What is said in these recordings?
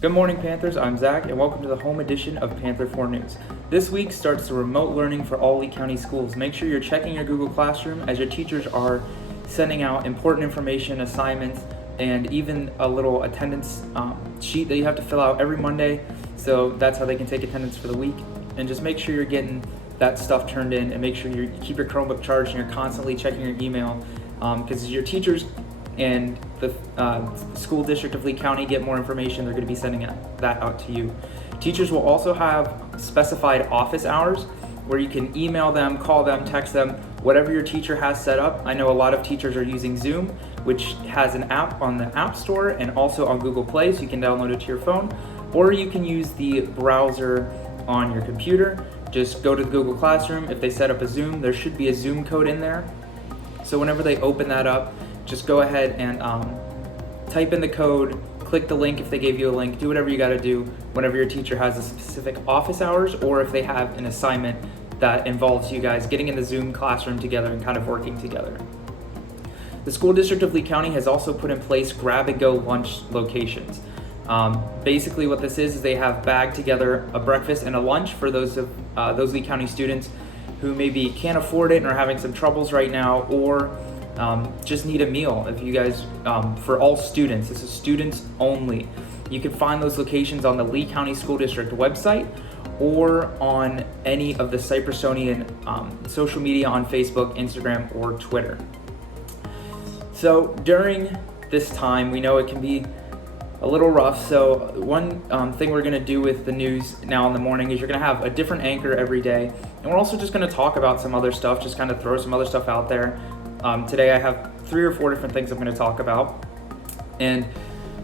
Good morning, Panthers. I'm Zach, and welcome to the home edition of Panther 4 News. This week starts the remote learning for all Lee County schools. Make sure you're checking your Google Classroom as your teachers are sending out important information, assignments, and even a little attendance sheet that you have to fill out every Monday. So that's how they can take attendance for the week. And just make sure you're getting that stuff turned in, and make sure you keep your Chromebook charged and you're constantly checking your email, because your teachers and the school district of Lee County get more information. They're going to be sending that out to you. Teachers will also have specified office hours where you can email them, call them, text them, whatever your teacher has set up. I know a lot of teachers are using Zoom, which has an app on the App Store and also on Google Play, so you can download it to your phone, or you can use the browser on your computer. Just go to the Google Classroom. If they set up a Zoom, there should be a Zoom code in there. So whenever they open that up, just go ahead and type in the code, click the link if they gave you a link, do whatever you got to do whenever your teacher has a specific office hours, or if they have an assignment that involves you guys getting in the Zoom classroom together and kind of working together. The school district of Lee County has also put in place grab-and-go lunch locations. Basically what this is they have bagged together a breakfast and a lunch for those Lee County students who maybe can't afford it and are having some troubles right now, or just need a meal. If you guys, for all students, this is students only. You can find those locations on the Lee County School District website or on any of the Cypressonian social media on Facebook, Instagram, or Twitter. So during this time, we know it can be a little rough. So one thing we're gonna do with the news now in the morning is you're gonna have a different anchor every day. And we're also just gonna talk about some other stuff, just kind of throw some other stuff out there. Today I have 3 or 4 different things I'm going to talk about, and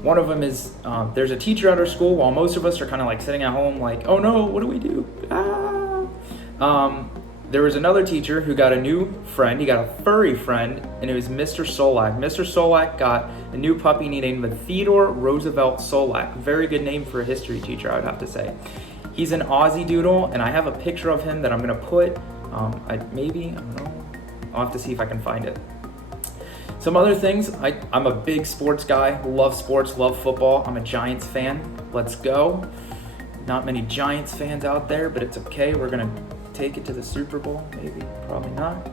one of them is there's a teacher at our school. While most of us are kind of like sitting at home like, oh no, what do we do? There was another teacher who got a new friend. He got a furry friend, and it was Mr. Solak. Mr. Solak got a new puppy named Theodore Roosevelt Solak. Very good name for a history teacher, I would have to say. He's an Aussie doodle, and I have a picture of him that I'm going to put, I don't know. I'll have to see if I can find it. Some other things, I'm a big sports guy, love sports, love football. I'm a Giants fan. Let's go. Not many Giants fans out there, but it's okay. We're going to take it to the Super Bowl, maybe, probably not.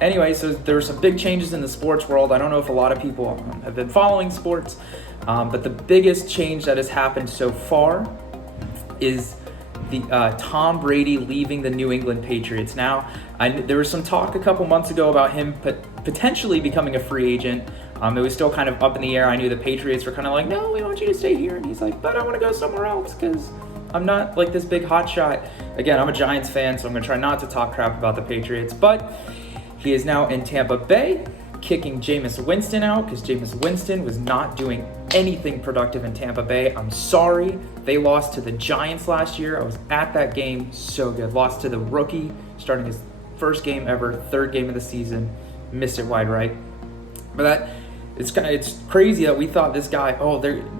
Anyway, so there were some big changes in the sports world. I don't know if a lot of people have been following sports, but the biggest change that has happened so far is the Tom Brady leaving the New England Patriots. Now, there was some talk a couple months ago about him potentially becoming a free agent. It was still kind of up in the air. I knew the Patriots were kind of like, no, we want you to stay here. And he's like, but I want to go somewhere else because I'm not like this big hot shot. Again, I'm a Giants fan, so I'm going to try not to talk crap about the Patriots. But he is now in Tampa Bay, kicking Jameis Winston out because Jameis Winston was not doing anything productive in Tampa Bay. I'm sorry. They lost to the Giants last year. I was at that game. So good. Lost to the rookie, starting his first game ever, 3rd game of the season. Missed it wide right. But it's crazy that we thought this guy,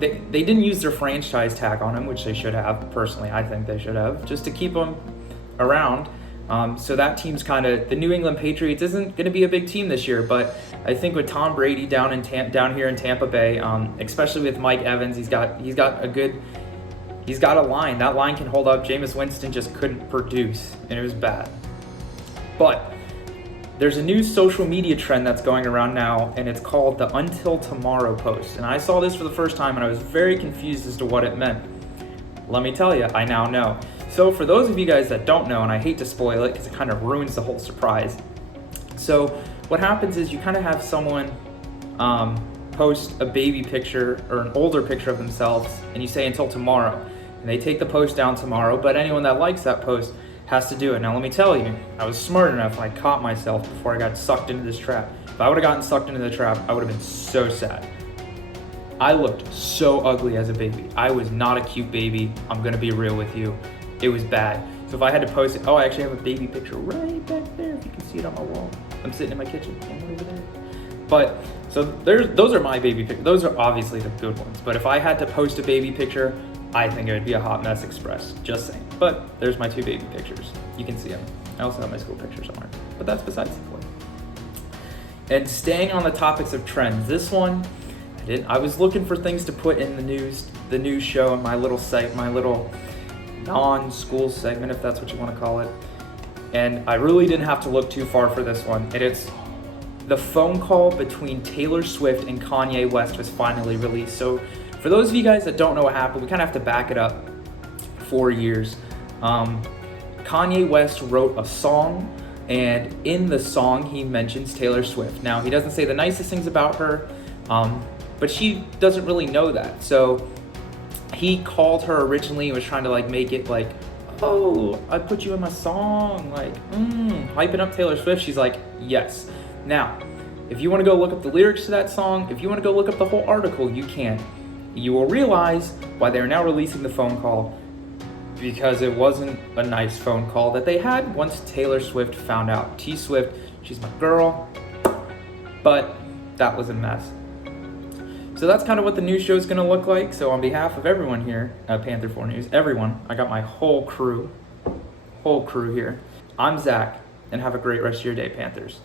they didn't use their franchise tag on him, which they should have. Personally, I think they should have, just to keep him around. So that team's kind of, the New England Patriots isn't going to be a big team this year, but I think with Tom Brady down here in Tampa Bay, especially with Mike Evans, he's got a line. That line can hold up. Jameis Winston just couldn't produce, and it was bad. But there's a new social media trend that's going around now, and it's called the Until Tomorrow post. And I saw this for the first time, and I was very confused as to what it meant. Let me tell you, I now know. So for those of you guys that don't know, and I hate to spoil it because it kind of ruins the whole surprise. So what happens is you kind of have someone post a baby picture or an older picture of themselves, and you say until tomorrow. And they take the post down tomorrow, but anyone that likes that post has to do it. Now let me tell you, I was smart enough and I caught myself before I got sucked into this trap. If I would have gotten sucked into the trap, I would have been so sad. I looked so ugly as a baby. I was not a cute baby. I'm gonna be real with you. It was bad. So if I had to post it, I actually have a baby picture right back there. If you can see it on my wall. I'm sitting in my kitchen, over there. But so those are my baby pictures. Those are obviously the good ones. But if I had to post a baby picture, I think it would be a hot mess express. Just saying. But there's my 2 baby pictures. You can see them. I also have my school picture somewhere. But that's besides the point. And staying on the topics of trends, this one I was looking for things to put in the news show, and my little site, my little non-school segment, if that's what you want to call it. And I really didn't have to look too far for this one. And it's the phone call between Taylor Swift and Kanye West was finally released. So for those of you guys that don't know what happened, we kind of have to back it up 4 years. Kanye West wrote a song, and in the song he mentions Taylor Swift. Now, he doesn't say the nicest things about her, but she doesn't really know that. So he called her originally and was trying to like make it like, oh, I put you in my song, like, hyping up Taylor Swift. She's like, yes. Now, if you want to go look up the lyrics to that song, if you want to go look up the whole article, you can. You will realize why they're now releasing the phone call, because it wasn't a nice phone call that they had once Taylor Swift found out. T Swift, she's my girl, but that was a mess. So that's kind of what the news show is going to look like. So on behalf of everyone here at Panther 4 News, everyone, I got my whole crew here. I'm Zach, and have a great rest of your day, Panthers.